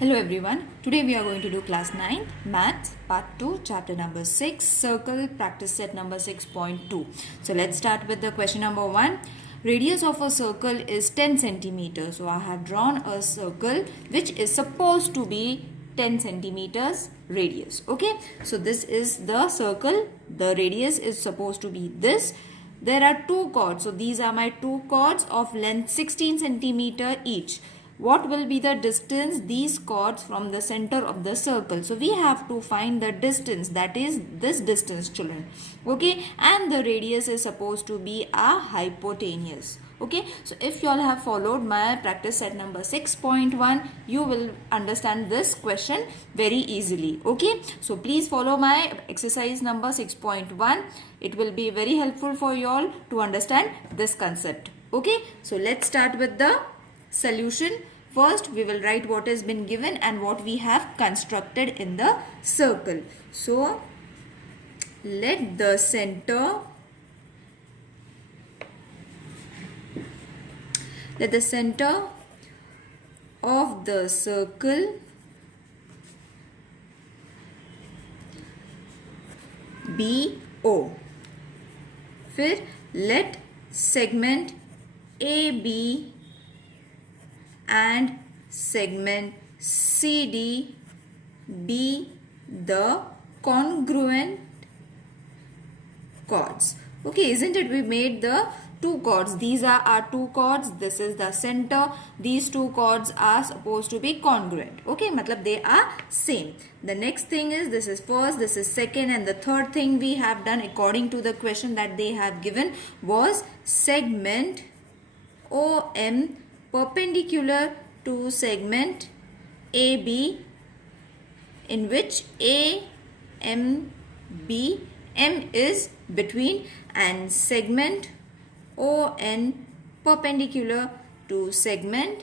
Hello everyone. Today we are going to do class 9 maths part 2 chapter number 6 circle practice set number 6.2. So let's start with the question number 1. Radius of a circle is 10 centimeters. So I have drawn a circle which is supposed to be 10 centimeters radius. Okay. So this is the circle. The radius is supposed to be this. There are two chords. So these are my two chords of length 16 centimeter each. What will be the distance these chords from the center of the circle? So we have to find the distance, that is this distance, children. Okay, and the radius is supposed to be a hypotenuse. Okay, so if you all have followed my practice set number 6.1, you will understand this question very easily. Okay, so please follow my exercise number 6.1. It will be very helpful for you all to understand this concept. Okay, so let's start with the solution. First we will write what has been given and what we have constructed in the circle. So let the center of the circle be O. फिर let segment AB and segment CD be the congruent chords. Okay, isn't it? We made the two chords. These are our two chords. This is the center. These two chords are supposed to be congruent. Okay, matlab they are same. The next thing is, this is first, this is second, and the third thing we have done according to the question that they have given was segment OM perpendicular to segment AB, in which A, M, B, M is between, and segment ON perpendicular to segment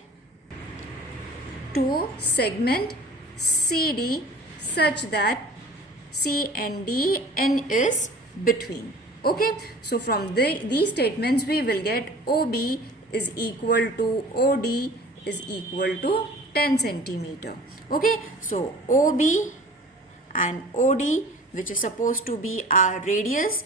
CD such that C and D, N is between. Okay, so from these statements we will get OB is equal to OD is equal to 10 centimeter. Okay, so OB and OD, which is supposed to be our radius,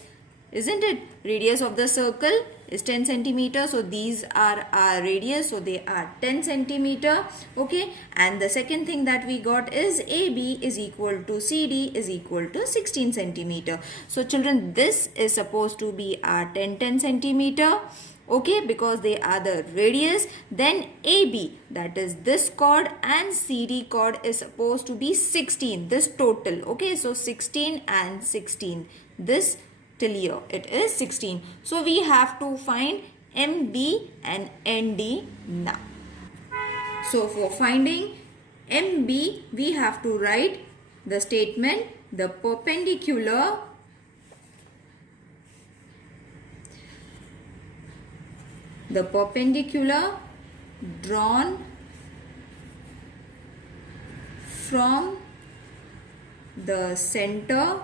isn't it? Radius of the circle is 10 centimeter. So these are our radius. So they are 10 centimeter. Okay, and the second thing that we got is AB is equal to CD is equal to 16 centimeter. So children, this is supposed to be our 10 centimeter. Okay, because they are the radius. Then AB, that is this chord, and CD chord is supposed to be 16, this total. Okay, so 16 and 16, this till here it is 16. So we have to find MB and ND now. So for finding MB, we have to write the statement, the perpendicular drawn from the center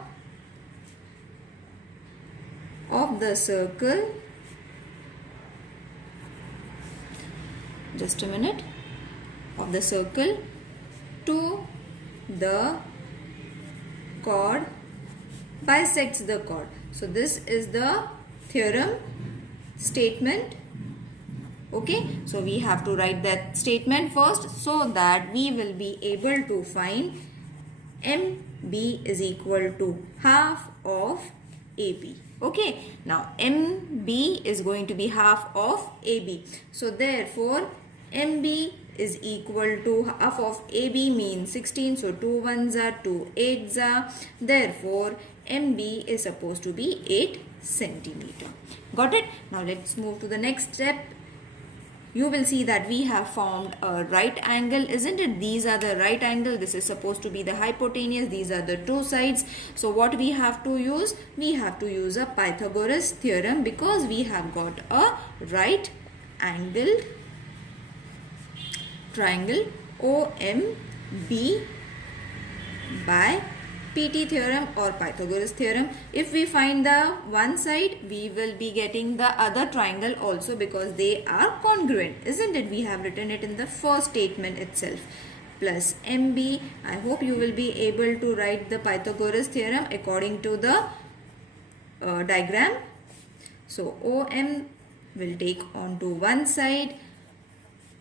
of the circle, just a minute, of the circle to the chord bisects the chord. So this is the theorem statement. Okay, so we have to write that statement first so that we will be able to find MB is equal to half of AB. Okay, now MB is going to be half of AB. So therefore MB is equal to half of AB means 16. So 2 ones are 2 8s are. Therefore MB is supposed to be 8 centimeter. Got it? Now let's move to the next step. You will see that we have formed a right angle, isn't it? These are the right angle. This is supposed to be the hypotenuse. These are the two sides. So what we have to use? We have to use a Pythagoras theorem, because we have got a right angled triangle OMB by PT theorem or Pythagoras theorem. If we find the one side, we will be getting the other triangle also, because they are congruent, isn't it? We have written it in the first statement itself. plus MB. I hope you will be able to write the Pythagoras theorem according to the diagram. So OM will take on to one side.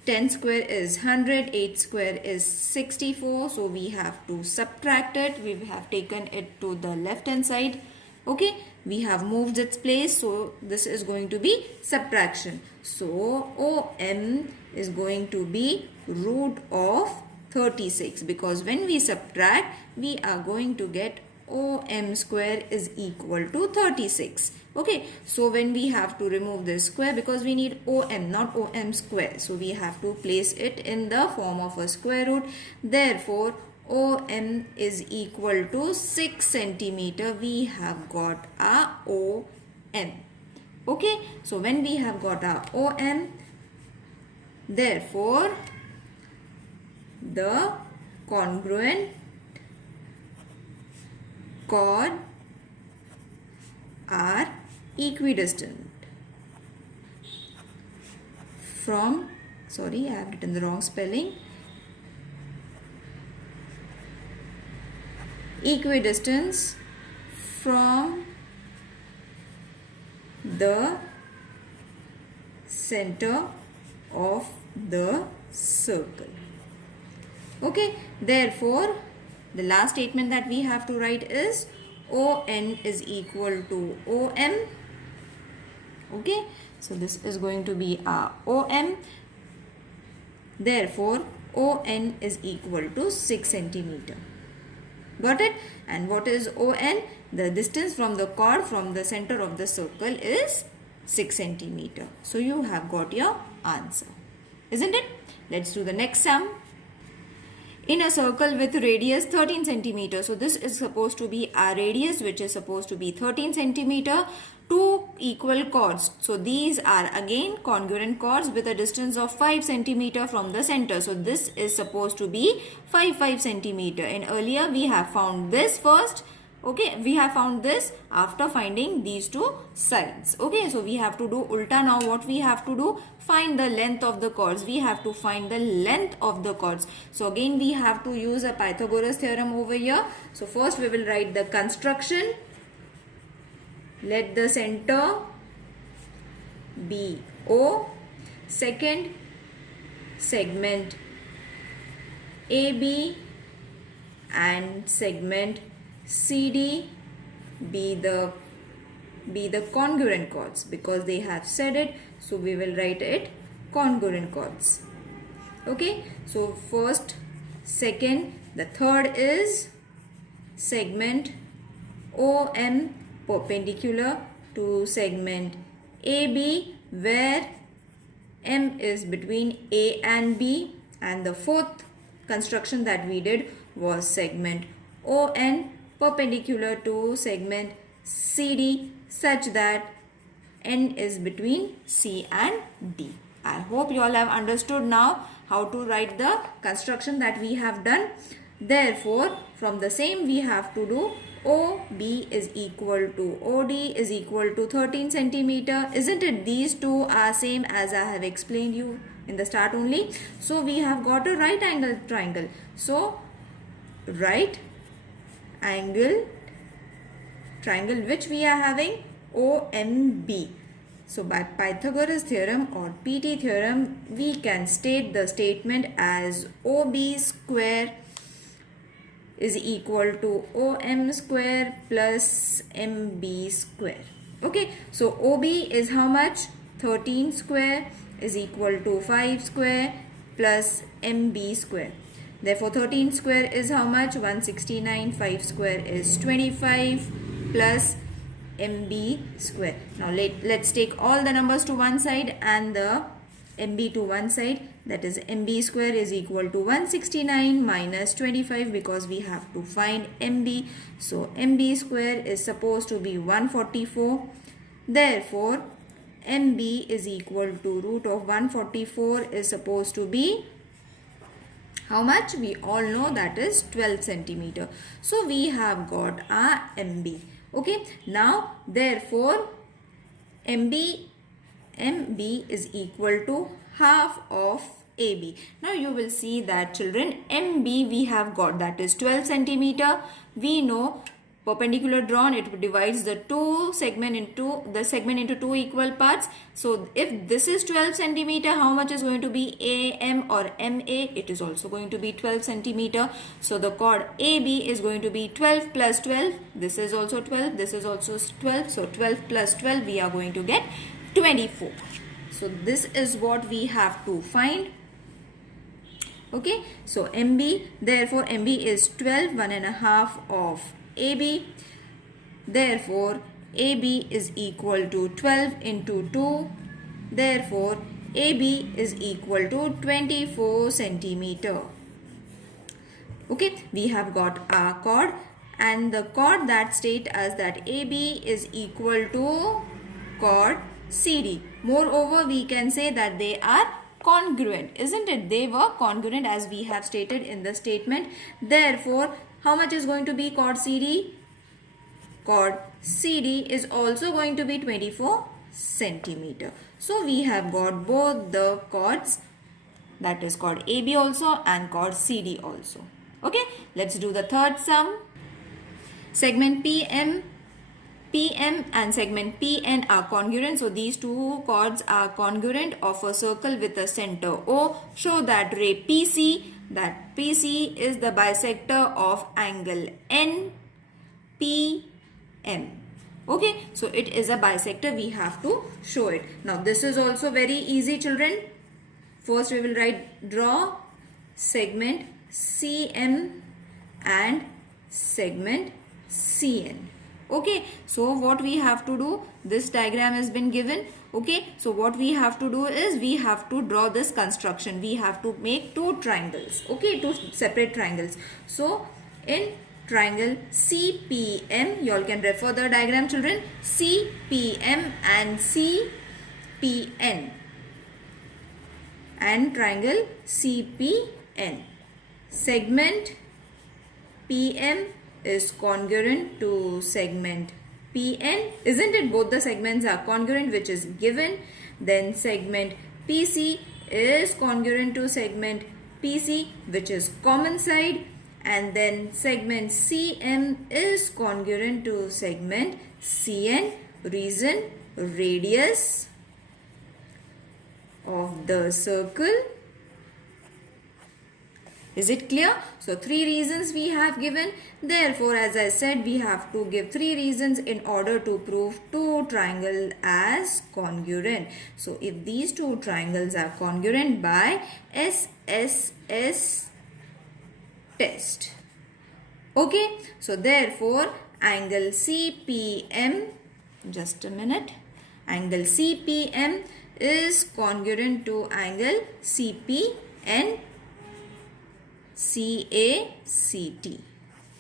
10 square is 100, 8 square is 64. So we have to subtract it. We have taken it to the left hand side. Okay, we have moved its place. So this is going to be subtraction. So OM is going to be root of 36, because when we subtract, we are going to get OM square is equal to 36. Okay, so when we have to remove this square, because we need OM, not OM square, so we have to place it in the form of a square root. Therefore, OM is equal to 6 centimeter. We have got our OM. Okay, so when we have got our OM, therefore, the congruent chord are equidistant from, sorry, I have written the wrong spelling, equidistance from the center of the circle. Okay, therefore, the last statement that we have to write is ON is equal to OM. Okay, so this is going to be our OM. Therefore, ON is equal to 6 centimeter. Got it? And what is ON? The distance from the chord from the center of the circle is 6 centimeter. So you have got your answer. Isn't it? Let's do the next sum. In a circle with radius 13 centimeter. So this is supposed to be our radius, which is supposed to be 13 centimeter. Two equal chords. So these are again congruent chords with a distance of 5 centimeter from the center. So this is supposed to be 5 centimeter. And earlier we have found this first. Okay, we have found this after finding these two sides. Okay, so we have to do ulta now. What we have to do? Find the length of the chords. We have to find the length of the chords. So again we have to use a Pythagoras theorem over here. So first we will write the construction. Let the center be O. Second, segment AB and segment CD be the congruent chords, because they have said it, so we will write it congruent chords. Okay, so first, second, the third is segment OM perpendicular to segment AB, where M is between A and B, and the fourth construction that we did was segment ON perpendicular to segment CD, such that N is between C and D. I hope you all have understood now how to write the construction that we have done. Therefore, from the same we have to do OB is equal to OD is equal to 13 centimeter. Isn't it? These two are same as I have explained you in the start only. So we have got a right angle triangle. So right angle triangle which we are having OMB. So by Pythagoras theorem or PT theorem, we can state the statement as OB square is equal to OM square plus MB square. Okay, so OB is how much? 13 square is equal to 5 square plus MB square. Therefore, 13 square is how much? 169. 5 square is 25 plus MB square. Now, let's take all the numbers to one side and the MB to one side. That is, MB square is equal to 169 minus 25, because we have to find MB. So, MB square is supposed to be 144. Therefore, MB is equal to root of 144 is supposed to be how much? We all know that is 12 centimeter. So we have got our MB. Okay. Now, therefore, MB is equal to half of AB. Now you will see that children, MB we have got, that is 12 centimeter. We know perpendicular drawn, it divides the segment into two equal parts. So if this is 12 centimeter, how much is going to be AM or MA? It is also going to be 12 centimeter. So the chord AB is going to be 12 plus 12. This is also 12. This is also 12. So 12 plus 12, we are going to get 24. So this is what we have to find. Okay, so MB, therefore MB is 12, 1.5 of AB. Therefore AB is equal to 12 into 2. Therefore AB is equal to 24 centimeter. Okay, we have got our chord, and the chord that state as that AB is equal to chord CD. Moreover, we can say that they are congruent, isn't it? They were congruent as we have stated in the statement. Therefore, how much is going to be chord CD? Chord CD is also going to be 24 centimeter. So we have got both the chords, that is chord AB also and chord CD also. Okay, let's do the third sum. Segment PM and segment PN are congruent. So these two chords are congruent of a circle with a center O. Show that ray PC, that PC is the bisector of angle NPM. Okay, so it is a bisector. We have to show it. Now this is also very easy, children. First we will draw segment CM and segment CN. Okay, so what we have to do, this diagram has been given. Okay, so what we have to do is we have to draw this construction. We have to make two triangles. Okay, two separate triangles. So in triangle CPM, you all can refer the diagram, children. CPM and CPN, and triangle CPN. Segment PM is congruent to segment PN, isn't it? Both the segments are congruent, which is given. Then segment PC is congruent to segment PC, which is common side. And then segment CM is congruent to segment CN. Reason, radius of the circle. Is it clear? So three reasons we have given. Therefore, as I said, we have to give three reasons in order to prove two triangles as congruent. So if these two triangles are congruent by SSS test. Okay, so therefore angle CPM, just a minute, angle CPM is congruent to angle CPN CACT.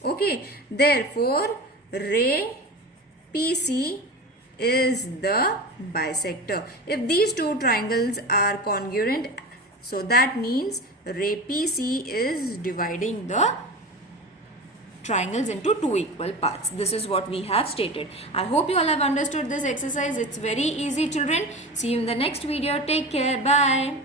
Okay, therefore ray PC is the bisector. If these two triangles are congruent, so that means ray PC is dividing the triangles into two equal parts. This is what we have stated. I hope you all have understood this exercise. It's very easy, children. See you in the next video. Take care. Bye.